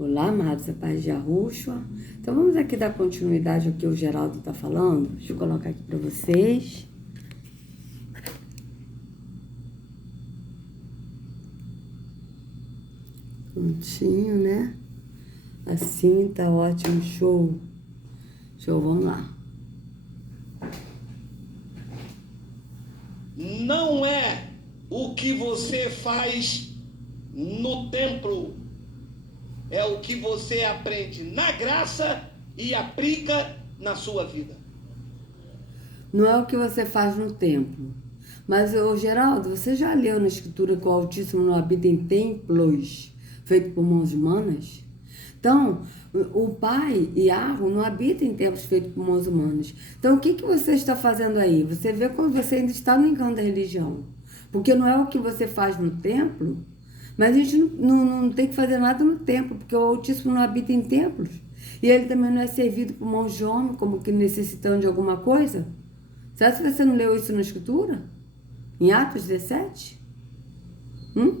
Olá, amados, a paz de Yahushua. Então vamos aqui dar continuidade ao que o Geraldo está falando. Deixa eu colocar aqui para vocês. Prontinho, né? Assim tá ótimo, show. Show, vamos lá. Não é o que você faz no templo, é o que você aprende na graça e aplica na sua vida. Não é o que você faz no templo. Mas, ô Geraldo, você já leu na Escritura que o Altíssimo não habita em templos feitos por mãos humanas? Então, o Pai, Yahweh, não habita em templos feitos por mãos humanas. Então, o que você está fazendo aí? Você vê quando você ainda está no engano da religião. Porque não é o que você faz no templo, mas a gente não tem que fazer nada no templo, porque o Altíssimo não habita em templos. E ele também não é servido por mãos de homem, como que necessitando de alguma coisa. Será que você não leu isso na Escritura? Em Atos 17?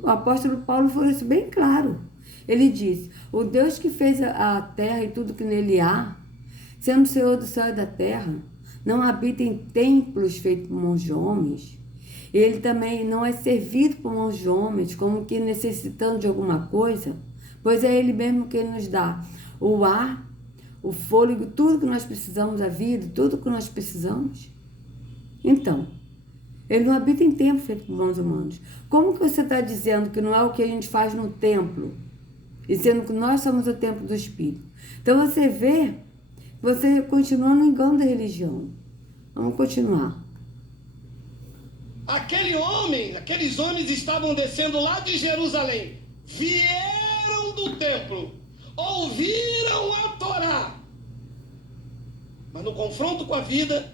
O apóstolo Paulo falou isso bem claro. Ele disse, o Deus que fez a terra e tudo que nele há, sendo o Senhor do céu e da terra, não habita em templos feitos por mãos de homens. Ele também não é servido por mãos de homens, como que necessitando de alguma coisa, pois é ele mesmo que nos dá o ar, o fôlego, tudo que nós precisamos, a vida, tudo que nós precisamos. Então, ele não habita em templo feito por mãos humanas. Como que você está dizendo que não é o que a gente faz no templo? E sendo que nós somos o templo do Espírito. Então você vê, você continua no engano da religião. Vamos continuar. Aqueles homens estavam descendo lá de Jerusalém. Vieram do templo. Ouviram a Torá. Mas no confronto com a vida,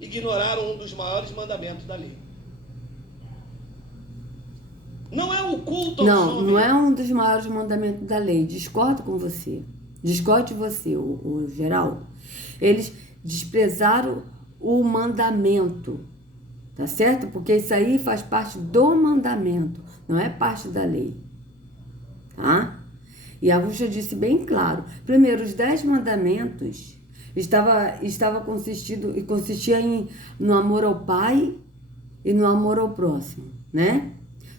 ignoraram um dos maiores mandamentos da lei. Não é o culto aos homens. Não é um dos maiores mandamentos da lei. Discordo com você. Discorde você, o Geraldo. Eles desprezaram o mandamento. Tá certo? Porque isso aí faz parte do mandamento. Não é parte da lei. Tá? E a Rússia disse bem claro. Primeiro, os 10 mandamentos consistia no amor ao Pai e no amor ao próximo, né?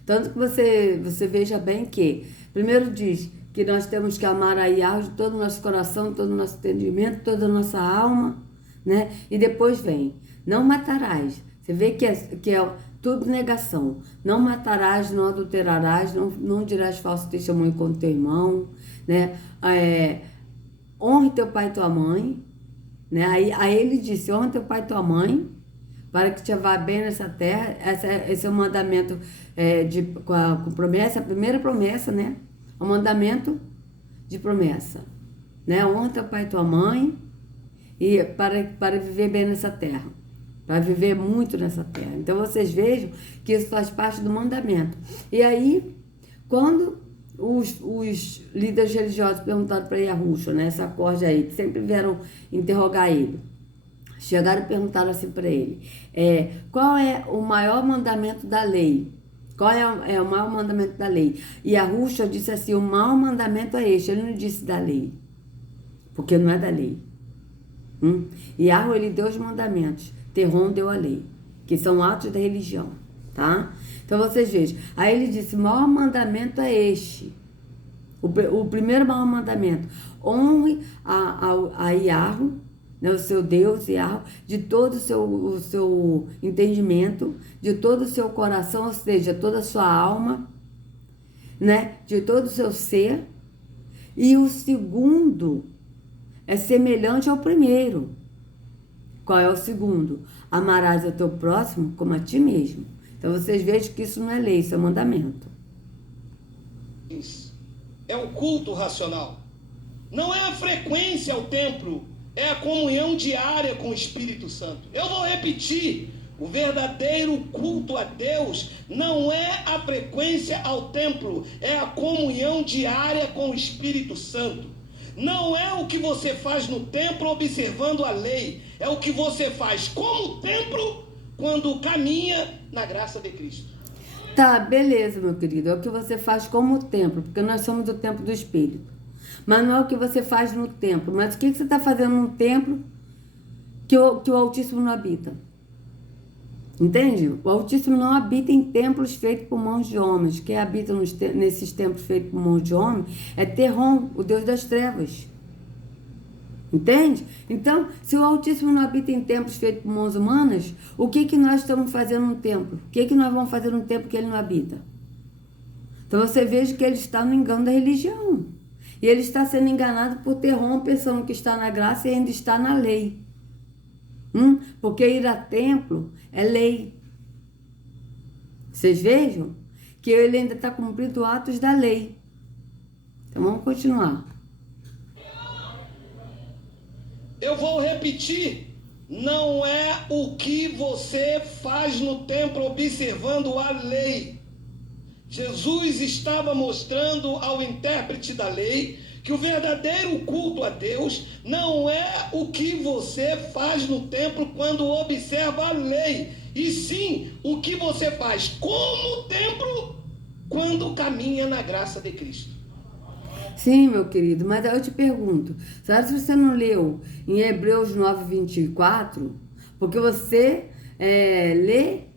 Tanto que você veja bem que, primeiro diz que nós temos que amar a Yahweh de todo o nosso coração, todo o nosso entendimento, toda a nossa alma, né? E depois vem, não matarás. Você vê que é tudo negação. Não matarás, não adulterarás, não dirás falso testemunho contra teu irmão, né? Honre teu pai e tua mãe, né? Aí ele disse, honra teu pai e tua mãe, para que te vá bem nessa terra. Esse é o mandamento com promessa, a primeira promessa, né? O mandamento de promessa, né? Honra teu pai e tua mãe e para viver bem nessa terra, para viver muito nessa terra. Então vocês vejam que isso faz parte do mandamento. E aí, quando os líderes religiosos perguntaram para Yahushua, né? Essa corte aí, que sempre vieram interrogar ele, chegaram e perguntaram assim para ele, qual é o maior mandamento da lei? Qual é o maior mandamento da lei? E Yahushua disse assim, o maior mandamento é este. Ele não disse da lei, porque não é da lei. Yahweh, ele deu os mandamentos. Terron deu a lei, que são atos da religião, tá? Então vocês vejam. Aí ele disse, o maior mandamento é este. O primeiro maior mandamento. Honre a Yahweh, né, o seu Deus, Yahweh, de todo o seu entendimento, de todo o seu coração, ou seja, toda a sua alma, né, de todo o seu ser. E o segundo é semelhante ao primeiro. Qual é o segundo? Amarás ao teu próximo como a ti mesmo. Então vocês vejam que isso não é lei, isso é mandamento. É o culto racional. Não é a frequência ao templo, é a comunhão diária com o Espírito Santo. Eu vou repetir, o verdadeiro culto a Deus não é a frequência ao templo, é a comunhão diária com o Espírito Santo. Não é o que você faz no templo observando a lei, é o que você faz como templo quando caminha na graça de Cristo. Tá, beleza, meu querido. É o que você faz como templo, porque nós somos o templo do Espírito. Mas não é o que você faz no templo. Mas o que você está fazendo no templo que o Altíssimo não habita? Entende? O Altíssimo não habita em templos feitos por mãos de homens. Quem habita nesses templos feitos por mãos de homens é Terron, o Deus das trevas. Entende? Então, se o Altíssimo não habita em templos feitos por mãos humanas, o que nós estamos fazendo no templo? O que nós vamos fazer no templo que ele não habita? Então você veja que ele está no engano da religião. E ele está sendo enganado por Terron, pensando que está na graça e ainda está na lei. Porque ir a templo é lei. Vocês vejam que ele ainda está cumprindo atos da lei. Então vamos continuar. Eu vou repetir. Não é o que você faz no templo observando a lei. Jesus estava mostrando ao intérprete da lei que o verdadeiro culto a Deus não é o que você faz no templo quando observa a lei, e sim o que você faz como templo quando caminha na graça de Cristo. Sim, meu querido, mas eu te pergunto, será que você não leu em Hebreus 9:24? Porque você lê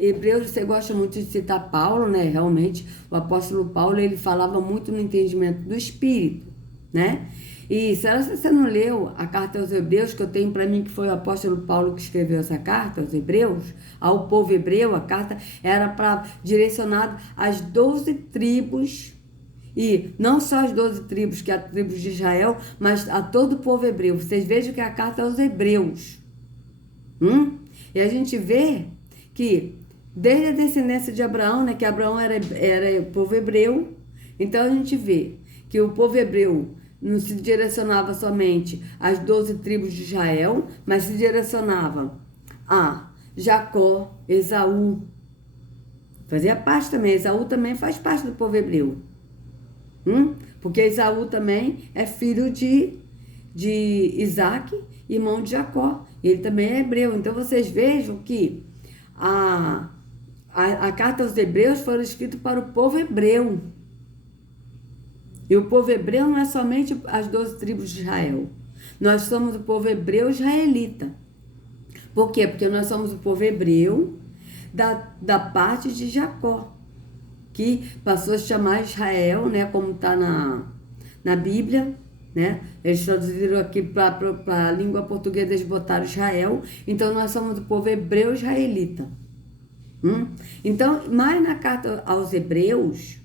Hebreus, você gosta muito de citar Paulo, né? Realmente, o apóstolo Paulo, ele falava muito no entendimento do Espírito, né? E será que você não leu a carta aos Hebreus, que eu tenho para mim que foi o apóstolo Paulo que escreveu essa carta aos Hebreus, ao povo hebreu? A carta era direcionada às 12 tribos, e não só as 12 tribos, que é a tribo de Israel, mas a todo o povo hebreu. Vocês vejam que é a carta aos Hebreus. E a gente vê que desde a descendência de Abraão, né, que Abraão era povo hebreu, então a gente vê que o povo hebreu não se direcionava somente às 12 tribos de Israel, mas se direcionava a Jacó, Esaú. Fazia parte também, Esaú também faz parte do povo hebreu. Porque Esaú também é filho de Isaac, irmão de Jacó. Ele também é hebreu. Então vocês vejam que a carta aos Hebreus foi escrita para o povo hebreu. E o povo hebreu não é somente as 12 tribos de Israel. Nós somos o povo hebreu israelita. Por quê? Porque nós somos o povo hebreu da parte de Jacó, que passou a chamar Israel, né, como está na Bíblia, né? Eles traduziram aqui para a língua portuguesa, eles botaram Israel. Então nós somos o povo hebreu israelita. Então, mas na carta aos Hebreus,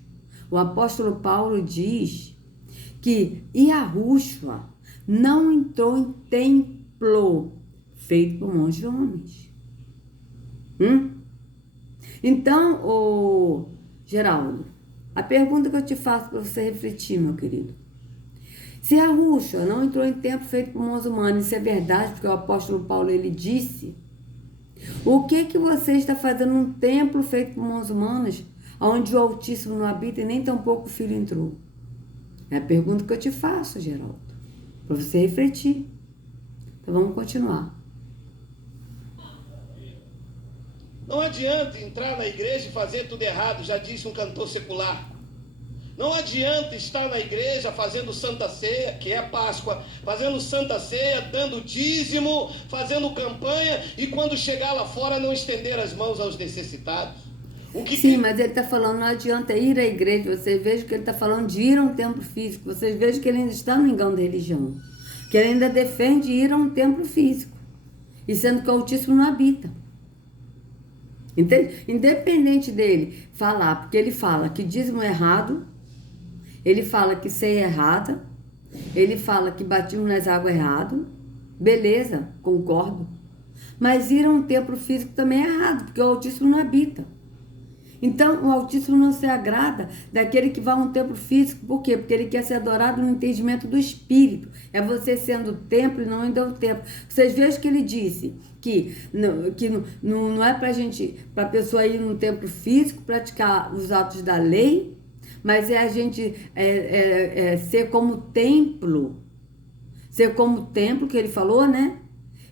o apóstolo Paulo diz que Yahushua não entrou em templo feito por mãos de homens. Então, Geraldo, a pergunta que eu te faço para você refletir, meu querido: se Yahushua não entrou em templo feito por mãos humanas, isso é verdade, porque o apóstolo Paulo, ele disse, o que você está fazendo num templo feito por mãos humanas, onde o Altíssimo não habita e nem tampouco o Filho entrou? É a pergunta que eu te faço, Geraldo, para você refletir. Então vamos continuar. Não adianta entrar na igreja e fazer tudo errado, já disse um cantor secular. Não adianta estar na igreja fazendo Santa Ceia, que é a Páscoa, fazendo Santa Ceia, dando dízimo, fazendo campanha, e quando chegar lá fora não estender as mãos aos necessitados. Sim, mas ele está falando, não adianta ir à igreja. Vocês vejam que ele está falando de ir a um templo físico. Vocês vejam que ele ainda está no engano da religião, que ele ainda defende ir a um templo físico, e sendo que o Altíssimo não habita. Entende? Independente dele falar, porque ele fala que dízimo é errado, ele fala que ceia é errada, ele fala que batismo nas águas é errado, beleza, concordo. Mas ir a um templo físico também é errado, porque o Altíssimo não habita. Então, o Altíssimo não se agrada daquele que vai a um templo físico. Por quê? Porque ele quer ser adorado no entendimento do Espírito. É você sendo o templo e não ainda o templo. Vocês vejam que ele disse que não é para a pessoa ir num templo físico, praticar os atos da lei, mas é a gente ser como templo. Ser como templo, que ele falou, né?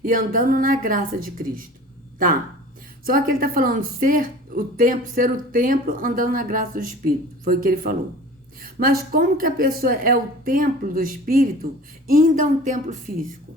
E andando na graça de Cristo. Tá? Só que ele está falando ser o templo, andando na graça do Espírito. Foi o que ele falou. Mas como que a pessoa é o templo do Espírito e ainda é um templo físico?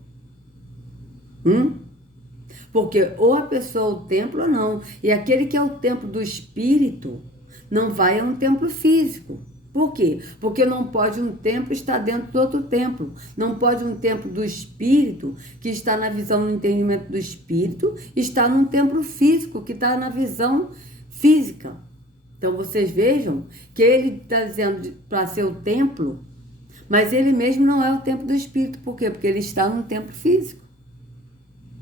Porque ou a pessoa é o templo ou não. E aquele que é o templo do Espírito não vai a um templo físico. Por quê? Porque não pode um templo estar dentro do outro templo. Não pode um templo do Espírito, que está na visão, no entendimento do Espírito, estar num templo físico, que está na visão física. Então, vocês vejam que ele está dizendo para ser o templo, mas ele mesmo não é o templo do Espírito. Por quê? Porque ele está num templo físico.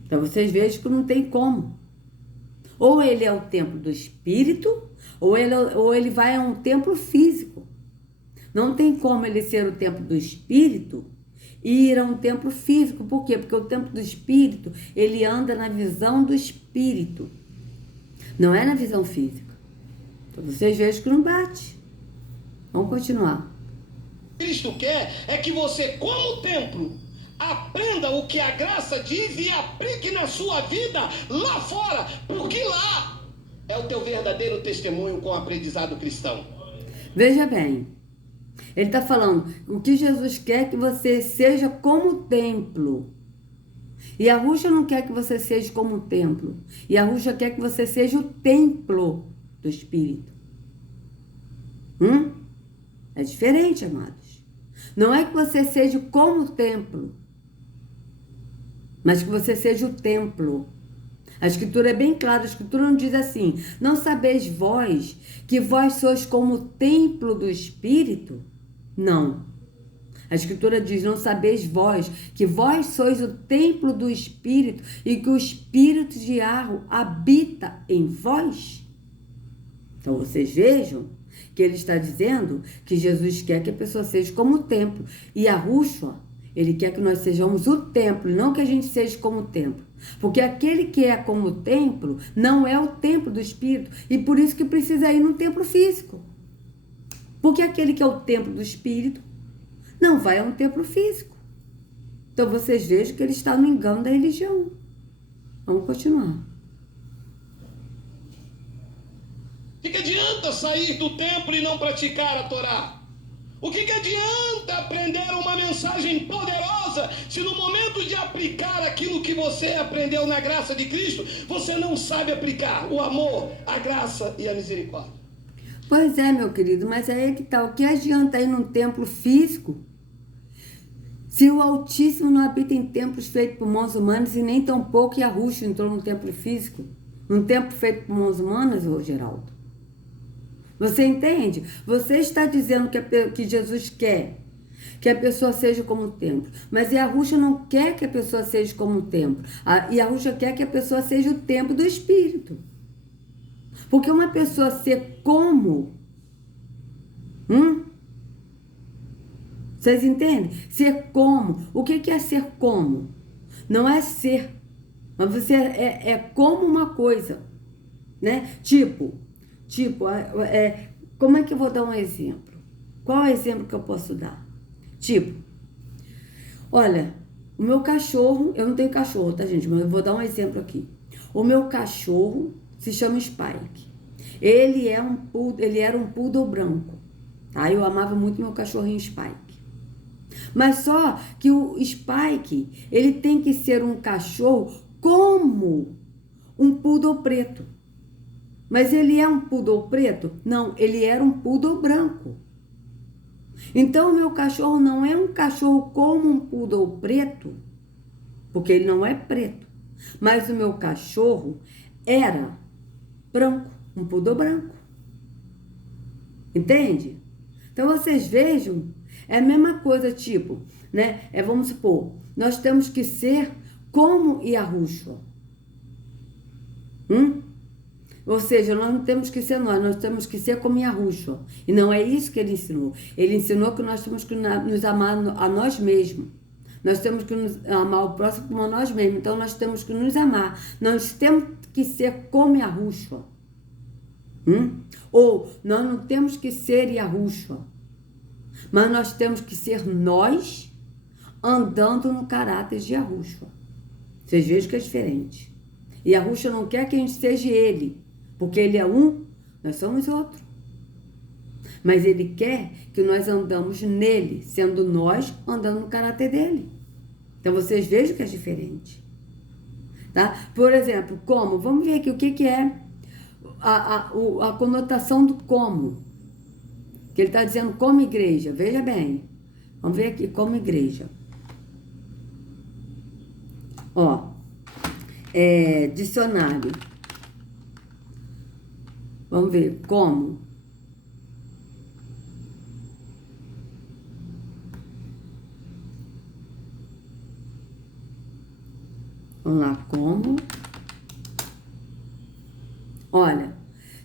Então, vocês vejam que não tem como. Ou ele é o templo do Espírito, ou ele vai a um templo físico. Não tem como ele ser o templo do Espírito e ir a um templo físico. Por quê? Porque o templo do Espírito, ele anda na visão do Espírito. Não é na visão física. Então, vocês vejam que não bate. Vamos continuar. Cristo quer é que você, como templo, aprenda o que a graça diz e aplique na sua vida lá fora, porque lá é o teu verdadeiro testemunho com o aprendizado cristão. Veja bem, ele está falando, o que Jesus quer é que você seja como templo. E a Ruxa não quer que você seja como templo. E a Ruxa quer que você seja o templo do Espírito. É diferente, amados. Não é que você seja como templo, mas que você seja o templo. A Escritura é bem clara, a Escritura não diz assim, não sabeis vós que vós sois como o templo do Espírito? Não. A Escritura diz, não sabeis vós que vós sois o templo do Espírito e que o Espírito de Yahweh habita em vós? Então vocês vejam que ele está dizendo que Jesus quer que a pessoa seja como o templo. E a Ruxa, ele quer que nós sejamos o templo, não que a gente seja como o templo. Porque aquele que é como o templo não é o templo do Espírito. E por isso que precisa ir no templo físico. Porque aquele que é o templo do Espírito não vai a um templo físico. Então vocês vejam que ele está no engano da religião. Vamos continuar. O que adianta sair do templo e não praticar a Torá? O que adianta aprender uma mensagem poderosa se no momento de aplicar aquilo que você aprendeu na graça de Cristo, você não sabe aplicar o amor, a graça e a misericórdia? Pois é, meu querido, mas aí que tá. O que adianta ir num templo físico se o Altíssimo não habita em templos feitos por mãos humanas e nem tampouco Yahushua entrou num templo físico? Num templo feito por mãos humanas, ô Geraldo? Você entende? Você está dizendo que Jesus quer que a pessoa seja como o templo. Mas Yahushua não quer que a pessoa seja como o templo. Yahushua quer que a pessoa seja o templo do Espírito. Porque uma pessoa ser como... Vocês entendem? Ser como. O que é ser como? Não é ser. Mas você é como uma coisa. Né? Como é que eu vou dar um exemplo? Qual é o exemplo que eu posso dar? Olha, o meu cachorro, eu não tenho cachorro, tá, gente? Mas eu vou dar um exemplo aqui. O meu cachorro se chama Spike. Ele era um poodle branco, tá? Eu amava muito meu cachorrinho Spike. Mas só que o Spike, ele tem que ser um cachorro como um poodle preto. Mas ele é um poodle preto? Não, ele era um poodle branco. Então, o meu cachorro não é um cachorro como um poodle preto, porque ele não é preto. Mas o meu cachorro era branco, um poodle branco. Entende? Então, vocês vejam, é a mesma coisa, né? Vamos supor, nós temos que ser como Yahushua. Ou seja, nós não temos que ser nós temos que ser como Yahushua. E não é isso que ele ensinou. Ele ensinou que nós temos que nos amar a nós mesmos. Nós temos que nos amar o próximo como a nós mesmos. Então, nós temos que nos amar. Nós temos que ser como Yahushua. Ou, nós não temos que ser Yahushua. Mas nós temos que ser nós andando no caráter de Yahushua. Vocês vejam que é diferente. E Yahushua não quer que a gente seja ele. Porque ele é um, nós somos outro. Mas Ele quer que nós andamos nele, sendo nós andando no caráter dele. Então, vocês vejam que é diferente. Tá? Por exemplo, como? Vamos ver aqui o que é a conotação do como. Que ele está dizendo como igreja. Veja bem. Vamos ver aqui como igreja. Ó. Dicionário. Vamos ver como. Vamos lá, como. Olha,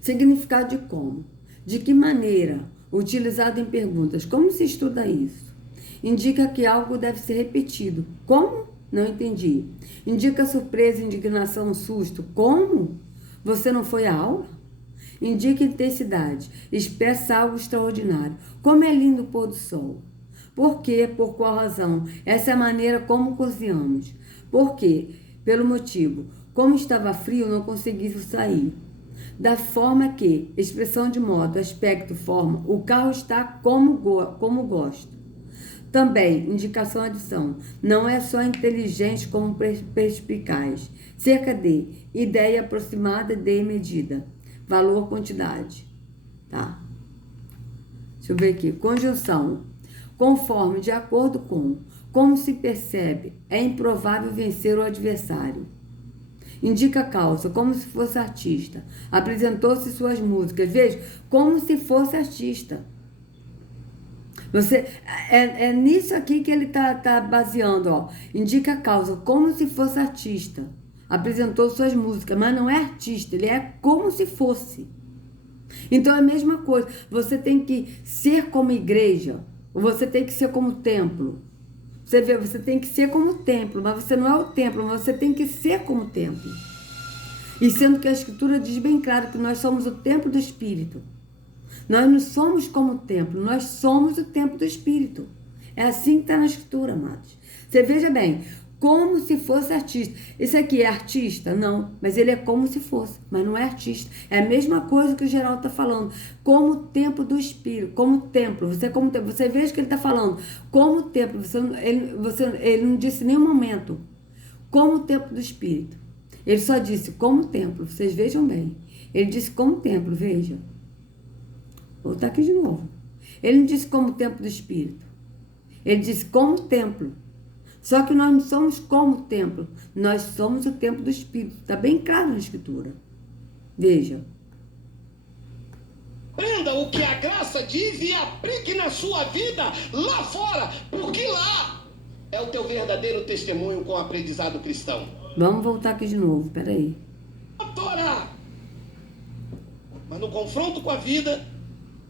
significado de como. De que maneira? Utilizado em perguntas. Como se estuda isso? Indica que algo deve ser repetido. Como? Não entendi. Indica surpresa, indignação, susto. Como? Você não foi à aula? Indica intensidade. Expressa algo extraordinário. Como é lindo o pôr do sol. Por quê? Por qual razão? Essa é a maneira como cozinhamos. Por quê? Pelo motivo. Como estava frio, não consegui sair. Da forma que, expressão de modo, aspecto, forma, o carro está como gosto. Também, indicação, adição, não é só inteligente como perspicaz. Cerca de, ideia aproximada de medida. Valor, quantidade. Tá? Deixa eu ver aqui. Conjunção. Conforme, de acordo com. Como se percebe, é improvável vencer o adversário. Indica causa, como se fosse artista. Apresentou-se suas músicas. Veja, como se fosse artista. É nisso aqui que ele tá baseando, ó. Indica causa, como se fosse artista. Apresentou suas músicas, mas não é artista, ele é como se fosse. Então é a mesma coisa. Você tem que ser como igreja, ou você tem que ser como templo. Você vê, você tem que ser como templo, mas você não é o templo, mas você tem que ser como templo. E sendo que a Escritura diz bem claro que nós somos o templo do Espírito. Nós não somos como o templo, nós somos o templo do Espírito. É assim que está na Escritura, amados. Você veja bem, como se fosse artista. Esse aqui é artista? Não, mas ele é como se fosse, mas não é artista. É a mesma coisa que o Geraldo está falando. Como templo do Espírito, como templo. Você veja que ele está falando. Como templo. Ele não disse em nenhum momento. Como templo do Espírito. Ele só disse como templo. Vocês vejam bem. Ele disse como templo, veja. Vou botar aqui de novo. Ele não disse como templo do Espírito. Ele disse como templo. Só que nós não somos como o templo, nós somos o templo do Espírito. Está bem claro na Escritura. Veja. Aprenda o que a graça diz e aplique na sua vida lá fora, porque lá é o teu verdadeiro testemunho com o aprendizado cristão. Vamos voltar aqui de novo, peraí. Torá. Mas no confronto com a vida,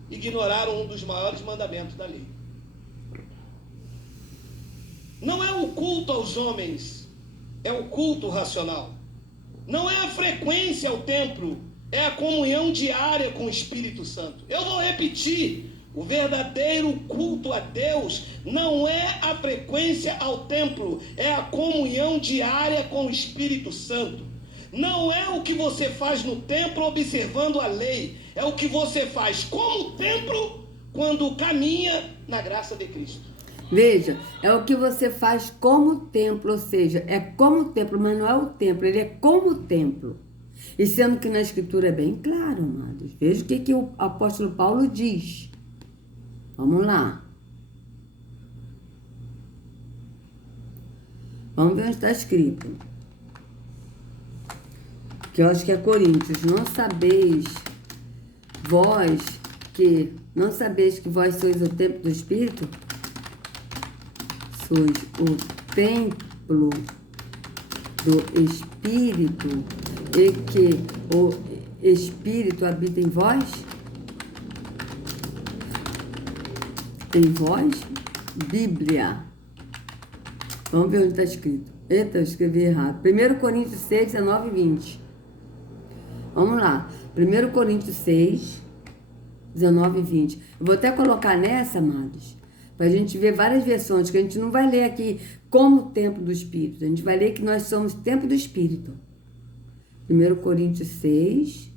ignoraram um dos maiores mandamentos da lei. Não é o culto aos homens, é o culto racional. Não é a frequência ao templo, é a comunhão diária com o Espírito Santo. Eu vou repetir, o verdadeiro culto a Deus não é a frequência ao templo, é a comunhão diária com o Espírito Santo. Não é o que você faz no templo observando a lei, é o que você faz como templo quando caminha na graça de Cristo. Veja, é o que você faz como templo, ou seja, é como templo, mas não é o templo, ele é como templo. E sendo que na Escritura é bem claro, amados. Veja o que o apóstolo Paulo diz. Vamos lá. Vamos ver onde está escrito. Que eu acho que é Coríntios. Não sabeis que vós sois o templo do Espírito? Sois o templo do Espírito e que o Espírito habita em vós? Em vós? Bíblia. Vamos ver onde está escrito. Eita, eu escrevi errado. 1 Coríntios 6, 19 e 20. Vamos lá. 1 Coríntios 6, 19 e 20. Eu vou até colocar nessa, amados, para a gente ver várias versões, que a gente não vai ler aqui como templo do Espírito. A gente vai ler que nós somos templo do Espírito. 1 Coríntios 6,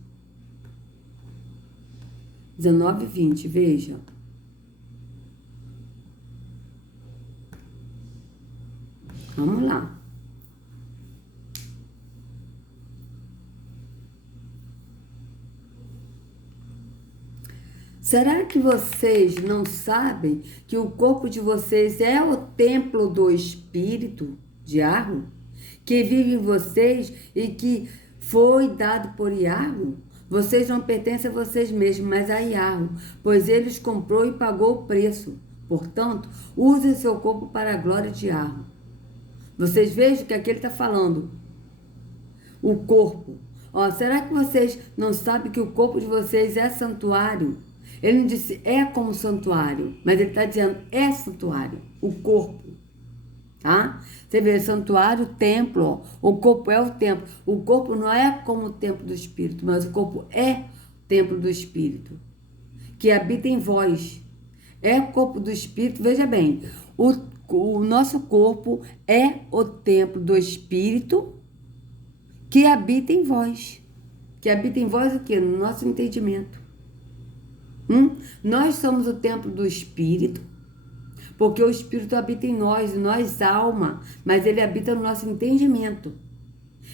19 e 20, veja. Vamos lá. Será que vocês não sabem que o corpo de vocês é o templo do Espírito de Yahweh, que vive em vocês e que foi dado por Yahweh? Vocês não pertencem a vocês mesmos, mas a Yahweh, pois ele os comprou e pagou o preço. Portanto, usem seu corpo para a glória de Yahweh. Vocês vejam que aqui ele está falando. O corpo. Ó, será que vocês não sabem que o corpo de vocês é santuário? Ele não disse é como santuário, mas ele está dizendo é santuário, o corpo, tá? Você vê, santuário, templo, ó, o corpo é o templo. O corpo não é como o templo do Espírito, mas o corpo é o templo do Espírito, que habita em vós. É o corpo do Espírito, veja bem, o nosso corpo é o templo do Espírito que habita em vós. Que habita em vós o quê? No nosso entendimento. Nós somos o templo do Espírito, porque o Espírito habita em nós, alma, mas ele habita no nosso entendimento.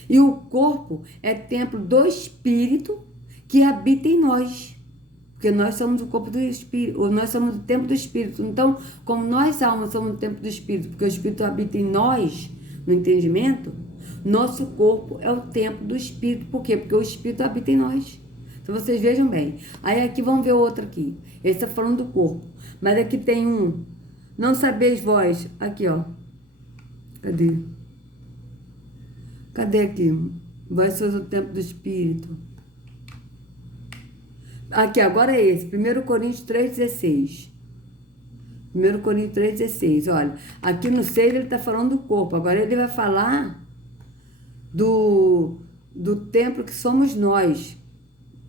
E o corpo é templo do Espírito que habita em nós, porque nós somos o corpo do Espírito, ou nós somos o templo do Espírito. Então, como nós, alma, somos o templo do Espírito, porque o Espírito habita em nós, no entendimento, nosso corpo é o templo do Espírito. Por quê? Porque o Espírito habita em nós. Então, vocês vejam bem. Aí aqui, vamos ver outro aqui. Ele está falando do corpo. Mas aqui tem um. Não sabeis vós. Aqui, ó. Cadê? Cadê aqui? Vós sois o templo do Espírito. Aqui, agora é esse. 1 Coríntios 3,16. 1 Coríntios 3,16. Olha, aqui no 6 ele está falando do corpo. Agora ele vai falar do templo que somos nós.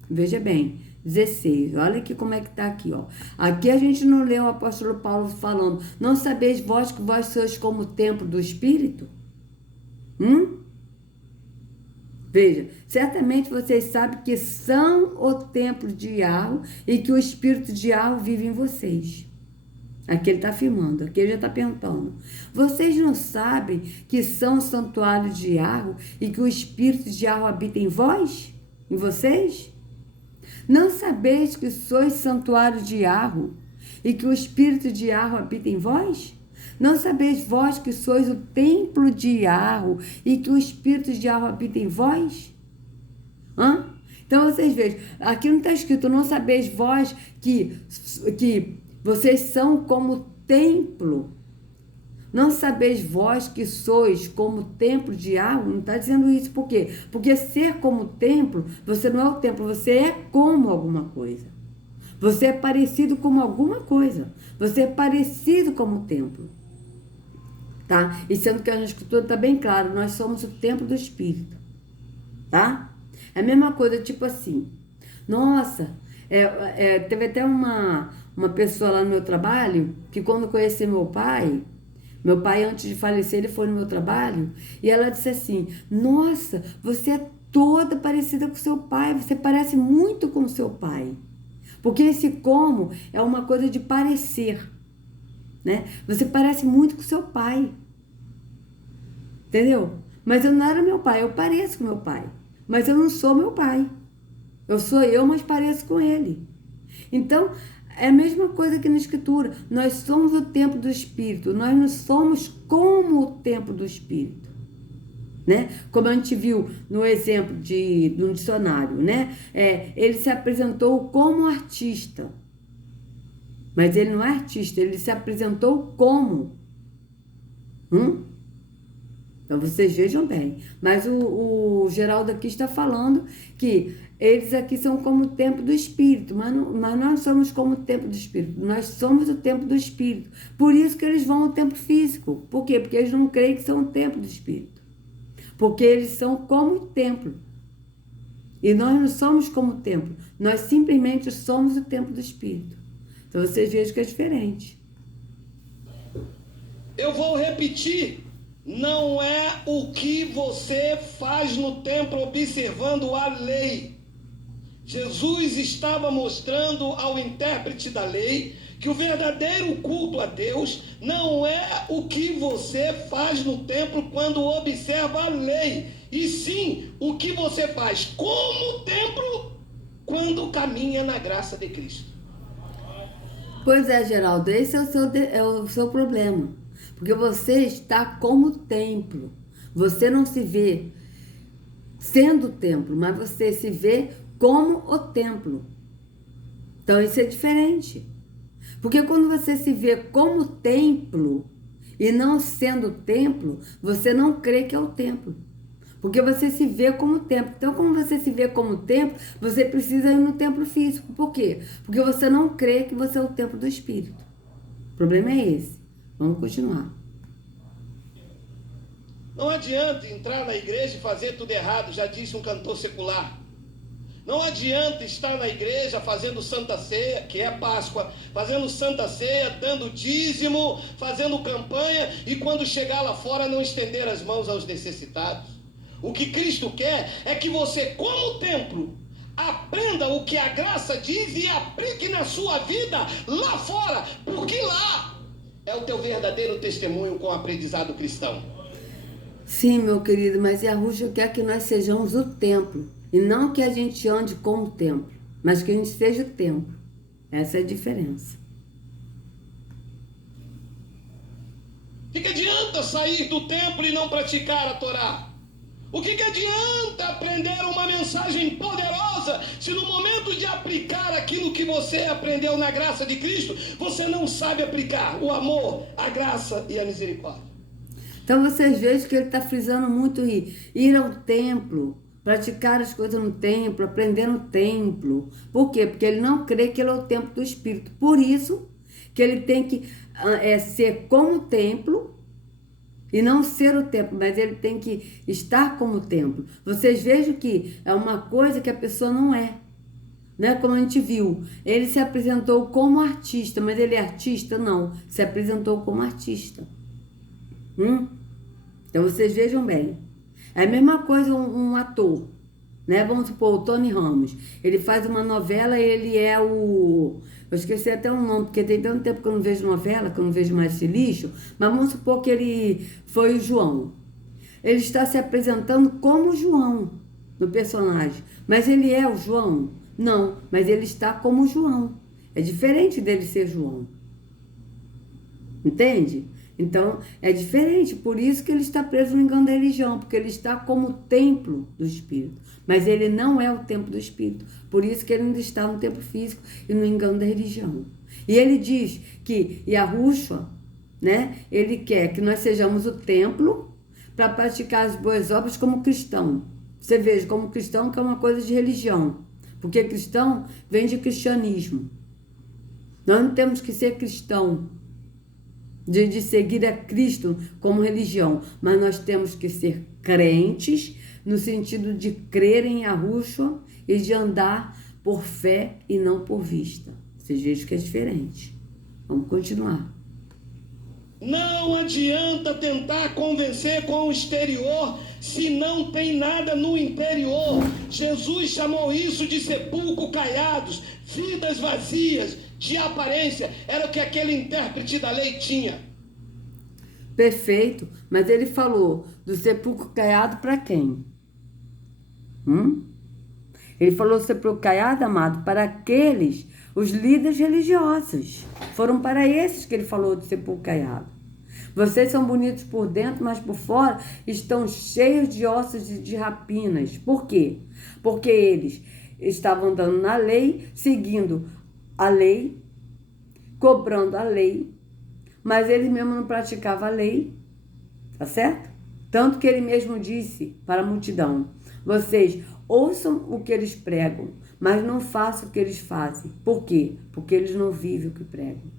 Veja bem, 16, olha aqui como é que está aqui, ó. Aqui a gente não lê o apóstolo Paulo falando, não sabeis vós que vós sois como o templo do Espírito? Veja, certamente vocês sabem que são o templo de Yahweh e que o Espírito de Yahweh vive em vocês. Aqui ele está afirmando, aqui ele já está perguntando. Vocês não sabem que são o santuário de Yahweh e que o Espírito de Yahweh habita em vós? Em vocês? Não sabeis que sois santuário de Yahweh e que o Espírito de Yahweh habita em vós? Não sabeis vós que sois o templo de Yahweh e que o Espírito de Yahweh habita em vós? Então vocês vejam, aqui não está escrito, não sabeis vós que vocês são como templo. Não sabeis vós que sois como templo de Yahweh? Não está dizendo isso. Por quê? Porque ser como templo, você não é o templo, você é como alguma coisa. Você é parecido com alguma coisa. Você é parecido como o templo. Tá? E sendo que a Escritura está bem claro, nós somos o templo do Espírito. Tá? É a mesma coisa, tipo assim. Nossa, teve até uma pessoa lá no meu trabalho que quando conheceu meu pai, antes de falecer, ele foi no meu trabalho e ela disse assim, nossa, você é toda parecida com seu pai, você parece muito com seu pai. Porque esse como é uma coisa de parecer, né? Você parece muito com seu pai, entendeu? Mas eu não era meu pai, eu pareço com meu pai, mas eu não sou meu pai. Eu sou eu, mas pareço com ele. Então, é a mesma coisa que na Escritura. Nós somos o templo do Espírito. Nós não somos como o templo do Espírito. Né? Como a gente viu no exemplo no dicionário. Né? Ele se apresentou como artista. Mas ele não é artista. Ele se apresentou como. Então vocês vejam bem. Mas o Geraldo aqui está falando que eles aqui são como o templo do Espírito, mas nós somos como o templo do Espírito. Nós somos o templo do Espírito. Por isso que eles vão ao templo físico. Por quê? Porque eles não creem que são o templo do Espírito. Porque eles são como o templo. E nós não somos como o templo. Nós simplesmente somos o templo do Espírito. Então vocês vejam que é diferente. Eu vou repetir. Não é o que você faz no templo observando a lei. Jesus estava mostrando ao intérprete da lei que o verdadeiro culto a Deus não é o que você faz no templo quando observa a lei, e sim o que você faz como templo quando caminha na graça de Cristo. Pois é, Geraldo, esse é o seu problema. Porque você está como templo. Você não se vê sendo templo, mas você se vê como o templo. Então isso é diferente. Porque quando você se vê como templo e não sendo templo, você não crê que é o templo. Porque você se vê como templo. Então, como você se vê como templo, você precisa ir no templo físico. Por quê? Porque você não crê que você é o templo do Espírito. O problema é esse. Vamos continuar. Não adianta entrar na igreja e fazer tudo errado, já disse um cantor secular. Não adianta estar na igreja fazendo Santa Ceia, que é Páscoa, fazendo Santa Ceia, dando dízimo, fazendo campanha, e quando chegar lá fora não estender as mãos aos necessitados. O que Cristo quer é que você, como templo, aprenda o que a graça diz e aplique na sua vida lá fora, porque lá é o teu verdadeiro testemunho com o aprendizado cristão. Sim, meu querido, mas Yahushua quer que nós sejamos o templo, e não que a gente ande com o templo, mas que a gente seja o templo. Essa é a diferença. O que adianta sair do templo e não praticar a Torá? O que adianta aprender uma mensagem poderosa se no momento de aplicar aquilo que você aprendeu na graça de Cristo, você não sabe aplicar o amor, a graça e a misericórdia? Então vocês vejam que ele está frisando muito ir ao templo, praticar as coisas no templo, aprender no templo. Por quê? Porque ele não crê que ele é o templo do Espírito. Por isso que ele tem que ser como templo, e não ser o templo, mas ele tem que estar como templo. Vocês vejam que é uma coisa que a pessoa não é. Né? Como a gente viu, ele se apresentou como artista, mas ele é artista? Não, se apresentou como artista. Então vocês vejam bem. É a mesma coisa um ator. Né? Vamos supor, o Tony Ramos. Ele faz uma novela e ele é o... Eu esqueci até o nome, porque tem tanto tempo que eu não vejo novela, que eu não vejo mais esse lixo. Mas vamos supor que ele foi o João. Ele está se apresentando como João no personagem. Mas ele é o João? Não, mas ele está como João. É diferente dele ser João. Entende? Então, é diferente, por isso que ele está preso no engano da religião, porque ele está como templo do Espírito, mas ele não é o templo do Espírito, por isso que ele ainda está no templo físico e no engano da religião. E ele diz que Yahushua, né, ele quer que nós sejamos o templo para praticar as boas obras como cristão. Você veja, como cristão que é uma coisa de religião, porque cristão vem de cristianismo. Nós não temos que ser cristão, de seguir a Cristo como religião, mas nós temos que ser crentes no sentido de crer em Yahushua e de andar por fé e não por vista. Vocês vejam que é diferente. Vamos continuar. Não adianta tentar convencer com o exterior se não tem nada no interior. Jesus chamou isso de sepulcro caiados, vidas vazias, de aparência. Era o que aquele intérprete da lei tinha. Perfeito, mas ele falou do sepulcro caiado para quem? Ele falou sepulcro caiado, amado, para aqueles, os líderes religiosos. Foram para esses que ele falou do sepulcro caiado. Vocês são bonitos por dentro, mas por fora estão cheios de ossos de rapinas. Por quê? Porque eles estavam andando na lei, seguindo a lei, cobrando a lei, mas ele mesmo não praticava a lei, tá certo? Tanto que ele mesmo disse para a multidão: vocês ouçam o que eles pregam, mas não façam o que eles fazem. Por quê? Porque eles não vivem o que pregam.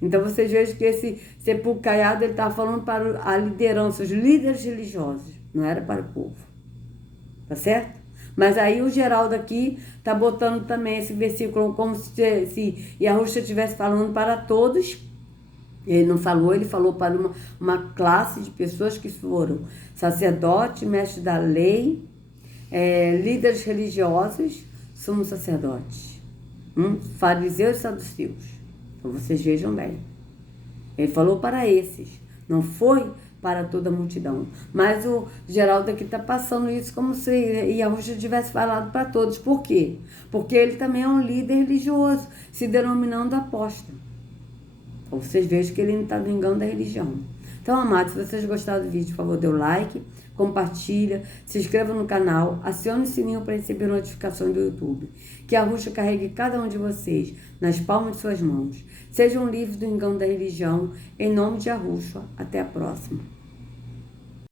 Então vocês vejam que esse sepulcro caiado, ele estava falando para a liderança, os líderes religiosos, não era para o povo, tá certo? Mas aí o Geraldo aqui está botando também esse versículo como se Yahushua estivesse falando para todos. Ele não falou, ele falou para uma classe de pessoas que foram sacerdotes, mestres da lei, líderes religiosos, sumos sacerdotes, fariseus e saduceus. Então vocês vejam bem. Ele falou para esses, não foi para toda a multidão. Mas o Geraldo aqui está passando isso como se Yahushua tivesse falado para todos. Por quê? Porque ele também é um líder religioso, se denominando apóstolo. Então vocês vejam que ele não está vingando da religião. Então, amados, se vocês gostaram do vídeo, por favor, dê o like, compartilha, se inscreva no canal, acione o sininho para receber notificações do YouTube. Que Yahushua carregue cada um de vocês nas palmas de suas mãos. Sejam livres do engano da religião, em nome de Yahushua. Até a próxima.